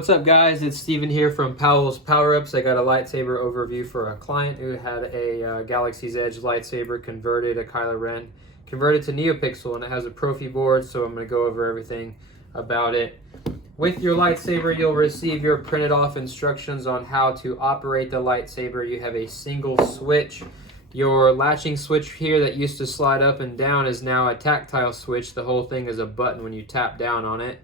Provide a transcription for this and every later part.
What's up, guys? It's Steven here from Powell's Power Ups. I got a lightsaber overview for a client who had a Galaxy's Edge lightsaber converted, a Kylo Ren, converted to NeoPixel, and it has a Proffie board, so I'm going to go over everything about it. With your lightsaber, you'll receive your printed off instructions on how to operate the lightsaber. You have a single switch. Your latching switch here that used to slide up and down is now a tactile switch. The whole thing is a button when you tap down on it.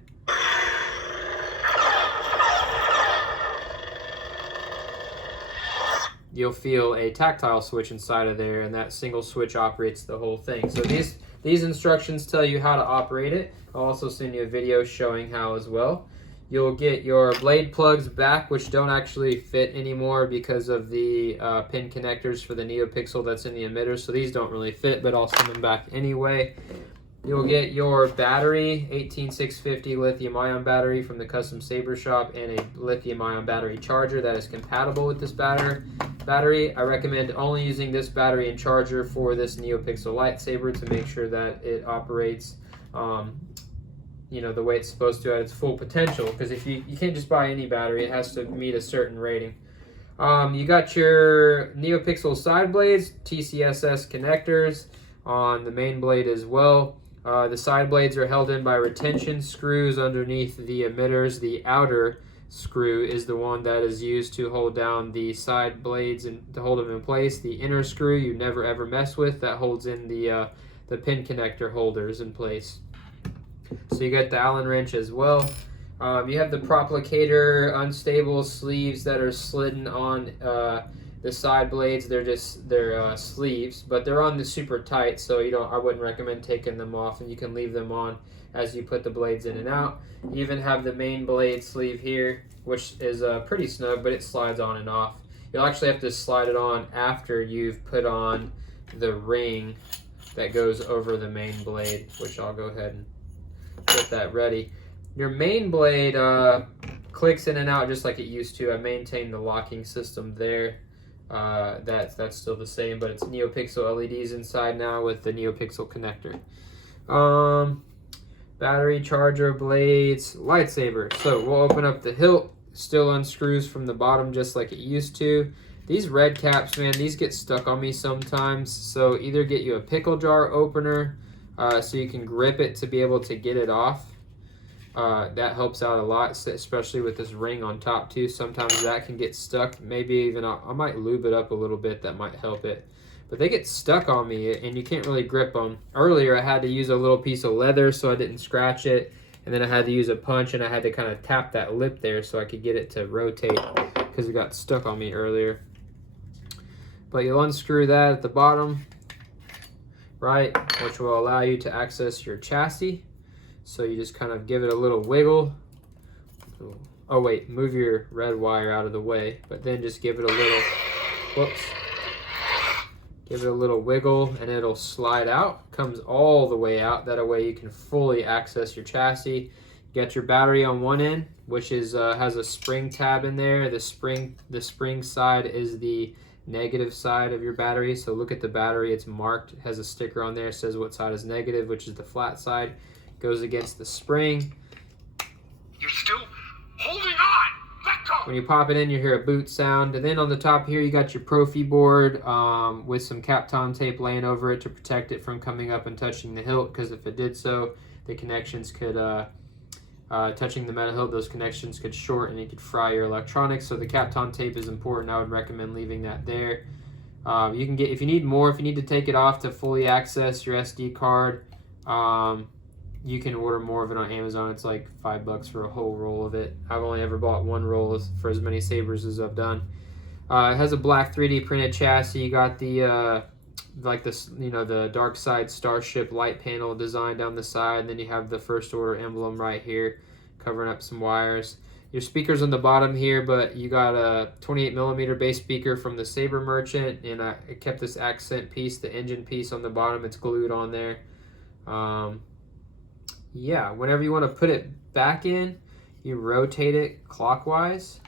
You'll feel a tactile switch inside of there, and that single switch operates the whole thing. So these instructions tell you how to operate it. I'll also send you a video showing how as well. You'll get your blade plugs back, which don't actually fit anymore because of the pin connectors for the NeoPixel that's in the emitter. So these don't really fit, but I'll send them back anyway. You'll get your battery, 18650 lithium-ion battery from the custom saber shop, and a lithium-ion battery charger that is compatible with this battery. I recommend only using this battery and charger for this NeoPixel lightsaber to make sure that it operates the way it's supposed to at its full potential, because if you can't just buy any battery, it has to meet a certain rating. You got your NeoPixel side blades, TCSS connectors on the main blade as well. The side blades are held in by retention screws underneath the emitters. The outer screw is the one that is used to hold down the side blades and to hold them in place. The inner screw you never ever mess with, that holds in the pin connector holders in place. So you got the Allen wrench as well. You have the Proplicator unstable sleeves that are slidden on the side blades. They're sleeves, but they're on the super tight, so I wouldn't recommend taking them off, and you can leave them on as you put the blades in and out. You even have the main blade sleeve here, which is pretty snug, but it slides on and off. You'll actually have to slide it on after you've put on the ring that goes over the main blade, which I'll go ahead and get that ready. Your main blade clicks in and out just like it used to. I maintained the locking system there. That's still the same, but it's NeoPixel LEDs inside now with the NeoPixel connector. Battery, charger, blades, lightsaber. So we'll open up the hilt. Still unscrews from the bottom just like it used to. These red caps, man, these get stuck on me sometimes. So either get you a pickle jar opener so you can grip it to be able to get it off. That helps out a lot, especially with this ring on top too. Sometimes that can get stuck. Maybe even I might lube it up a little bit. That might help it. But they get stuck on me, and you can't really grip them. Earlier, I had to use a little piece of leather so I didn't scratch it. And then I had to use a punch, and I had to kind of tap that lip there so I could get it to rotate because it got stuck on me earlier. But you'll unscrew that at the bottom, right, which will allow you to access your chassis. So you just kind of give it a little wiggle. Oh wait, move your red wire out of the way, but then just give it a little, whoops. Give it a little wiggle and it'll slide out. Comes all the way out. That way you can fully access your chassis. You got your battery on one end, which is has a spring tab in there. The spring side is the negative side of your battery. So look at the battery, it's marked, it has a sticker on there, it says what side is negative, which is the flat side. Goes against the spring. You're still holding on. Let go. When you pop it in, you hear a boot sound. And then on the top here, you got your Proffie board with some Kapton tape laying over it to protect it from coming up and touching the hilt, because if it did so, the connections could, touching the metal hilt, those connections could short and it could fry your electronics. So the Kapton tape is important. I would recommend leaving that there. You can get, if you need more, if you need to take it off to fully access your SD card, you can order more of it on Amazon. It's like $5 for a whole roll of it. I've only ever bought one roll for as many sabers as I've done. It has a black 3D printed chassis. You got the the dark side starship light panel design down the side, and then you have the First Order emblem right here covering up some wires. Your speakers on the bottom here, but you got a 28mm bass speaker from the Saber Merchant, and I kept this accent piece, the engine piece on the bottom. It's glued on there. Yeah, whenever you want to put it back in, you rotate it clockwise,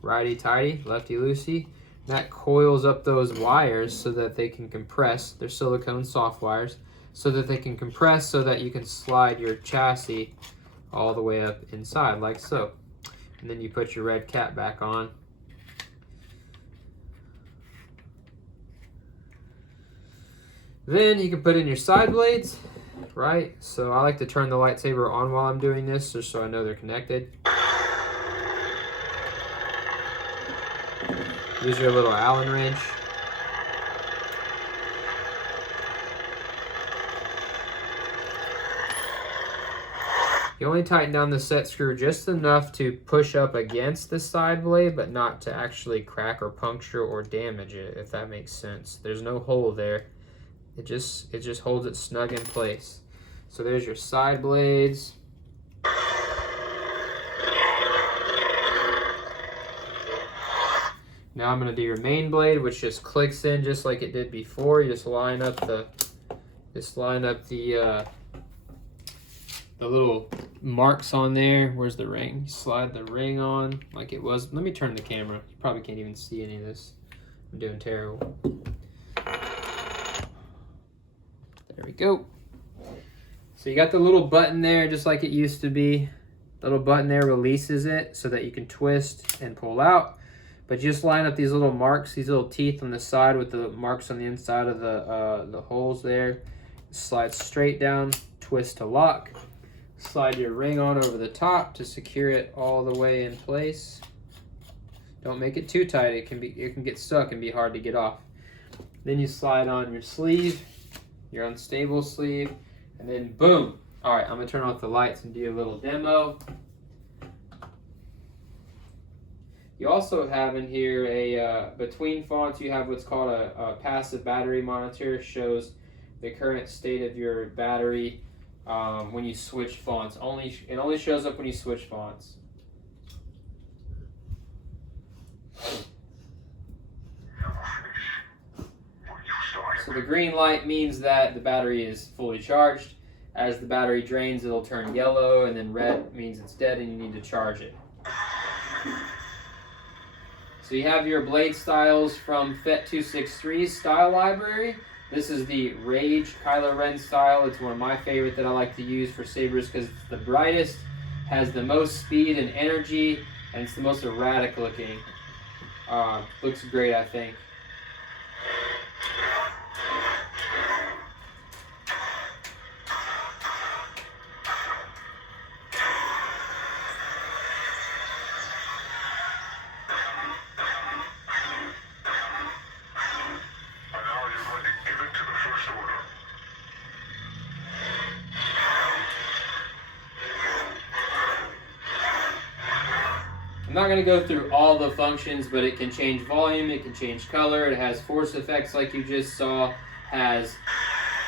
righty-tighty, lefty-loosey. That coils up those wires so that they can compress. They're silicone soft wires, so that they can compress so that you can slide your chassis all the way up inside like so. And then you put your red cap back on. Then you can put in your side blades, right? So I like to turn the lightsaber on while I'm doing this, just so I know they're connected. Use your little Allen wrench. You only tighten down the set screw just enough to push up against the side blade, but not to actually crack or puncture or damage it, if that makes sense. There's no hole there. It just holds it snug in place. So there's your side blades. Now I'm going to do your main blade, which just clicks in just like it did before. You just line up the little marks on there. Where's the ring? You slide the ring on like it was. Let me turn the camera. You probably can't even see any of this. I'm doing terrible. There we go. So you got the little button there just like it used to be. The little button there releases it so that you can twist and pull out. But you just line up these little marks, these little teeth on the side with the marks on the inside of the holes there. Slide straight down, twist to lock. Slide your ring on over the top to secure it all the way in place. Don't make it too tight. It can get stuck and be hard to get off. Then you slide on your sleeve, your unstable sleeve, and then boom. All right, I'm gonna turn off the lights and do a little demo. You also have in here a, between fonts, you have what's called a passive battery monitor. Shows the current state of your battery when you switch fonts. It only shows up when you switch fonts. So the green light means that the battery is fully charged. As the battery drains, it'll turn yellow, and then red means it's dead and you need to charge it. So you have your blade styles from FET263's style library. This is the Rage Kylo Ren style. It's one of my favorite that I like to use for sabers because it's the brightest, has the most speed and energy, and it's the most erratic looking. Looks great, I think. I'm not going to go through all the functions, but it can change volume, it can change color, it has force effects like you just saw, has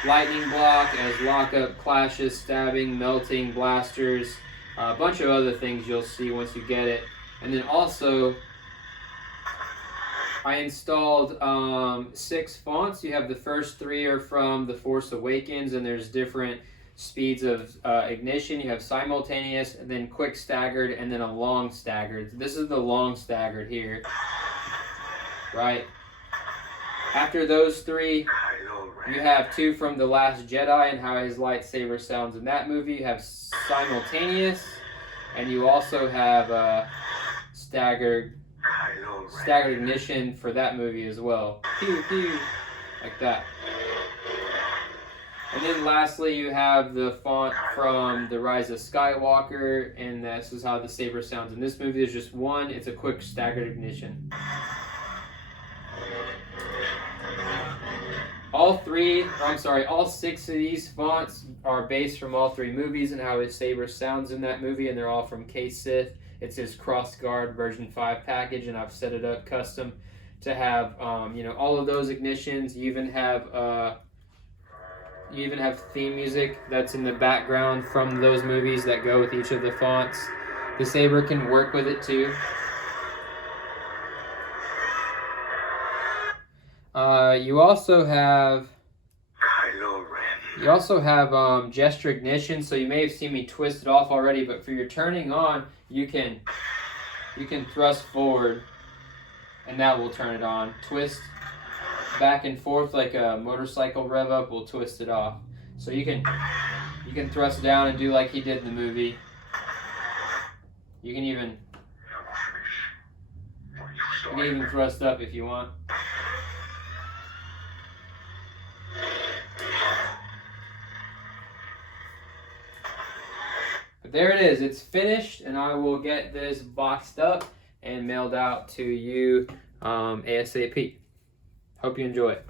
lightning block, has lockup, clashes, stabbing, melting, blasters, a bunch of other things you'll see once you get it. And then also, I installed 6 fonts. You have the first 3 are from The Force Awakens, and there's different speeds of ignition. You have simultaneous, and then quick staggered, and then a long staggered. This is the long staggered here, right? After those 3, you have 2 from The Last Jedi and how his lightsaber sounds in that movie. You have simultaneous, and you also have staggered ignition for that movie as well. Pew, pew, like that. And then lastly, you have the font from The Rise of Skywalker, and this is how the saber sounds in this movie. There's just one. It's a quick staggered ignition. All 6 of these fonts are based from all 3 movies and how his saber sounds in that movie, and they're all from K-Sith. It's his Crossguard version 5 package, and I've set it up custom to have all of those ignitions. You even have theme music that's in the background from those movies that go with each of the fonts. The saber can work with it too. You also have gesture ignition, so you may have seen me twist it off already, but for your turning on, you can thrust forward and that will turn it on. Twist back and forth like a motorcycle rev up will twist it off. So you can thrust down and do like he did in the movie. You can even You can even thrust up if you want. But there it is. It's finished, and I will get this boxed up and mailed out to you ASAP. Hope you enjoy it.